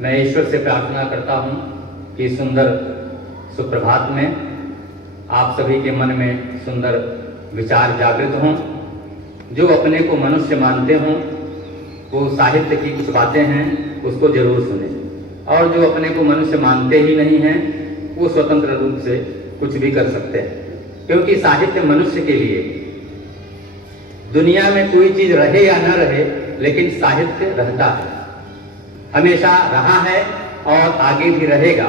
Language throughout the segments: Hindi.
मैं ईश्वर से प्रार्थना करता हूँ कि सुंदर सुप्रभात में आप सभी के मन में सुंदर विचार जागृत हों। जो अपने को मनुष्य मानते हों वो साहित्य की कुछ बातें हैं उसको जरूर सुनें, और जो अपने को मनुष्य मानते ही नहीं हैं वो स्वतंत्र रूप से कुछ भी कर सकते हैं, क्योंकि साहित्य मनुष्य के लिए दुनिया में कोई चीज रहे या न रहे लेकिन साहित्य रहता है, हमेशा रहा है और आगे भी रहेगा।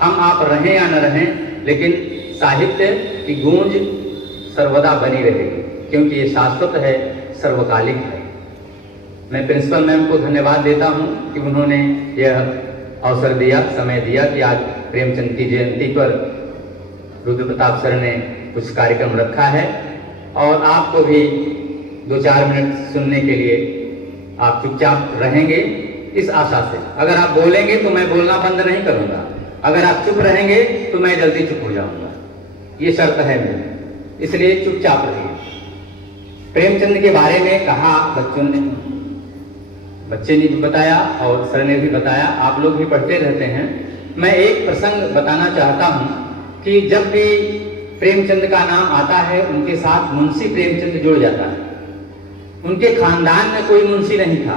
हम आप रहें या न रहें लेकिन साहित्य की गूंज सर्वदा बनी रहेगी, क्योंकि ये शाश्वत है, सर्वकालिक है। मैं प्रिंसिपल मैम को धन्यवाद देता हूँ कि उन्होंने यह अवसर दिया, समय दिया कि आज प्रेमचंद की जयंती पर रुद्र प्रताप सर ने कुछ कार्यक्रम रखा है, और आपको भी 2-4 मिनट सुनने के लिए आप चुपचाप रहेंगे इस आशा से। अगर आप बोलेंगे तो मैं बोलना बंद नहीं करूंगा, अगर आप चुप रहेंगे तो मैं जल्दी चुप हो जाऊंगा, ये शर्त है मेरी, इसलिए चुपचाप रहिए। प्रेमचंद के बारे में कहा बच्चे ने भी बताया और सर ने भी बताया, आप लोग भी पढ़ते रहते हैं। मैं एक प्रसंग बताना चाहता हूं कि जब भी प्रेमचंद का नाम आता है उनके साथ मुंशी प्रेमचंद जुड़ जाता है। उनके खानदान में कोई मुंशी नहीं था,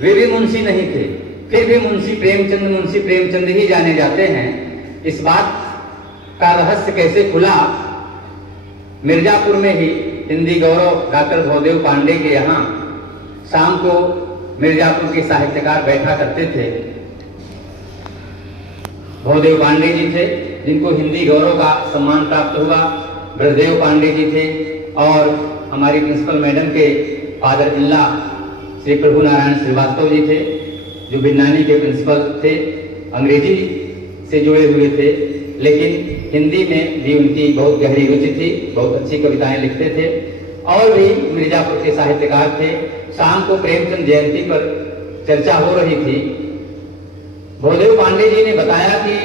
वे भी मुंशी नहीं थे, फिर भी मुंशी प्रेमचंद ही जाने जाते हैं। इस बात का रहस्य कैसे खुला? मिर्जापुर में ही हिंदी गौरव डॉक्टर भवदेव पांडे के यहाँ शाम को मिर्जापुर के साहित्यकार बैठा करते थे। भवदेव पांडे जी थे जिनको हिंदी गौरव का सम्मान प्राप्त हुआ, ब्रजदेव पांडे जी थे, और हमारी प्रिंसिपल मैडम के फादर इल्ला श्री प्रभु नारायण श्रीवास्तव जी थे, जो बिन्नानी के प्रिंसिपल थे, अंग्रेजी से जुड़े हुए थे, लेकिन हिंदी में भी उनकी बहुत गहरी रुचि थी, बहुत अच्छी कविताएं लिखते थे, और भी मिर्जापुर के साहित्यकार थे। शाम को प्रेमचंद जयंती पर चर्चा हो रही थी। भवदेव पांडे जी ने बताया कि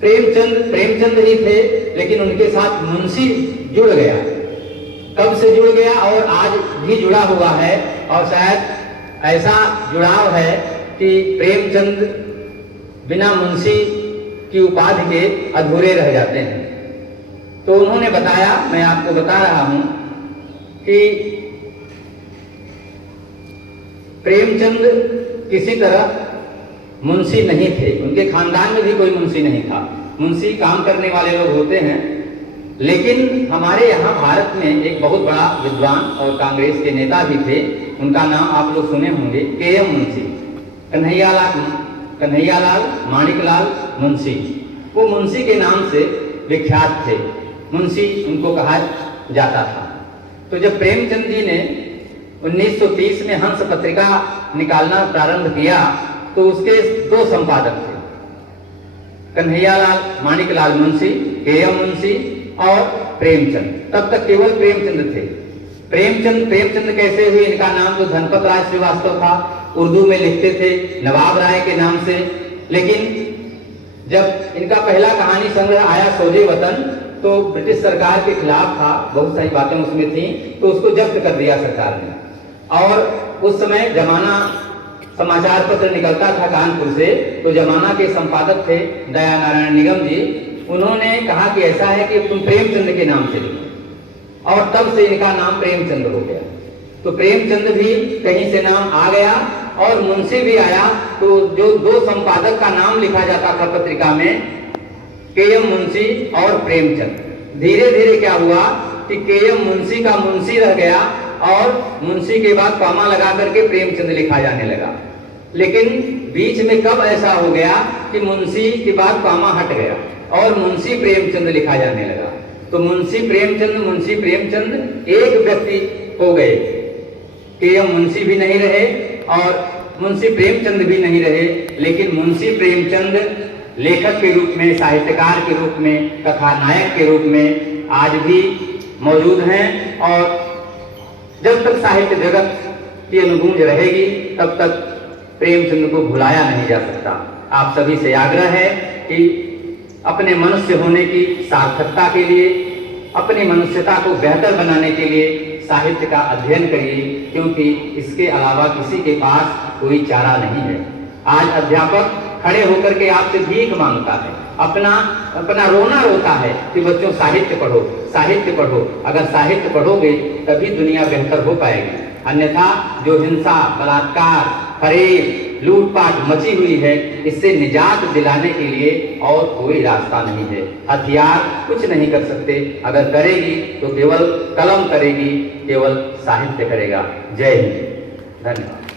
प्रेमचंद ही थे, लेकिन उनके साथ मुंशी जुड़ गया। कब से जुड़ गया और आज भी जुड़ा हुआ है, और शायद ऐसा जुड़ाव है कि प्रेमचंद बिना मुंशी की उपाधि के अधूरे रह जाते हैं। तो उन्होंने बताया, मैं आपको बता रहा हूं कि प्रेमचंद किसी तरह मुंशी नहीं थे, उनके खानदान में भी कोई मुंशी नहीं था। मुंशी काम करने वाले लोग होते हैं, लेकिन हमारे यहाँ भारत में एक बहुत बड़ा विद्वान और कांग्रेस के नेता भी थे, उनका नाम आप लोग सुने होंगे, के.एम. मुंशी, कन्हैयालाल माणिकलाल मुंशी। वो मुंशी के नाम से विख्यात थे, मुंशी उनको कहा जाता था। तो जब प्रेमचंद जी ने 1930 में हंस पत्रिका निकालना प्रारंभ किया तो उसके 2 संपादक थे, कन्हैयालाल माणिकलाल मुंशी, के.एम. मुंशी और प्रेमचंद। तब तक केवल प्रेमचंद थे। प्रेमचंद कैसे हुए? इनका नाम तो धनपत राय श्रीवास्तव था, उर्दू में लिखते थे नवाब राय के नाम से, लेकिन जब इनका पहला कहानी संग्रह आया सोजे वतन, तो ब्रिटिश सरकार के खिलाफ था, बहुत सारी बातें उसमें थी, तो उसको जब्त कर दिया सरकार ने। और उस समय जमाना समाचार पत्र निकलता था कानपुर से, तो जमाना के संपादक थे दया नारायण निगम जी, उन्होंने कहा कि ऐसा है कि तुम प्रेमचंद के नाम से लिखो, और तब से इनका नाम प्रेमचंद हो गया। तो प्रेमचंद भी कहीं से नाम आ गया और मुंशी भी आया, तो जो 2 संपादक का नाम लिखा जाता था पत्रिका में, के.एम. मुंशी और प्रेमचंद। धीरे धीरे क्या हुआ कि के.एम. मुंशी का मुंशी रह गया, और मुंशी के बाद कॉमा लगा करके प्रेमचंद लिखा जाने लगा। लेकिन बीच में कब ऐसा हो गया कि मुंशी के बाद कॉमा हट गया और मुंशी प्रेमचंद लिखा जाने लगा। तो मुंशी प्रेमचंद एक व्यक्ति हो गए, के.एम. मुंशी भी नहीं रहे और मुंशी प्रेमचंद भी नहीं रहे, लेकिन मुंशी प्रेमचंद लेखक के रूप में, साहित्यकार के रूप में, कथानायक के रूप में आज भी मौजूद हैं। और जब तक साहित्य जगत की अनुगूंज रहेगी तब तक प्रेमचंद को भुलाया नहीं जा सकता। आप सभी से आग्रह है कि अपने मनुष्य होने की सार्थकता के लिए, अपनी मनुष्यता को बेहतर बनाने के लिए साहित्य का अध्ययन करिए, क्योंकि इसके अलावा किसी के पास कोई चारा नहीं है। आज अध्यापक खड़े होकर के आपसे भीख मांगता है, अपना रोना रोता है कि बच्चों साहित्य पढ़ो, साहित्य पढ़ो। अगर साहित्य पढ़ोगे तभी दुनिया बेहतर हो पाएगी, अन्यथा जो हिंसा, बलात्कार, फरेब, लूटपाट मची हुई है, इससे निजात दिलाने के लिए और कोई रास्ता नहीं है। हथियार कुछ नहीं कर सकते, अगर करेगी तो केवल कलम करेगी, केवल साहित्य करेगा। जय हिंद, धन्यवाद।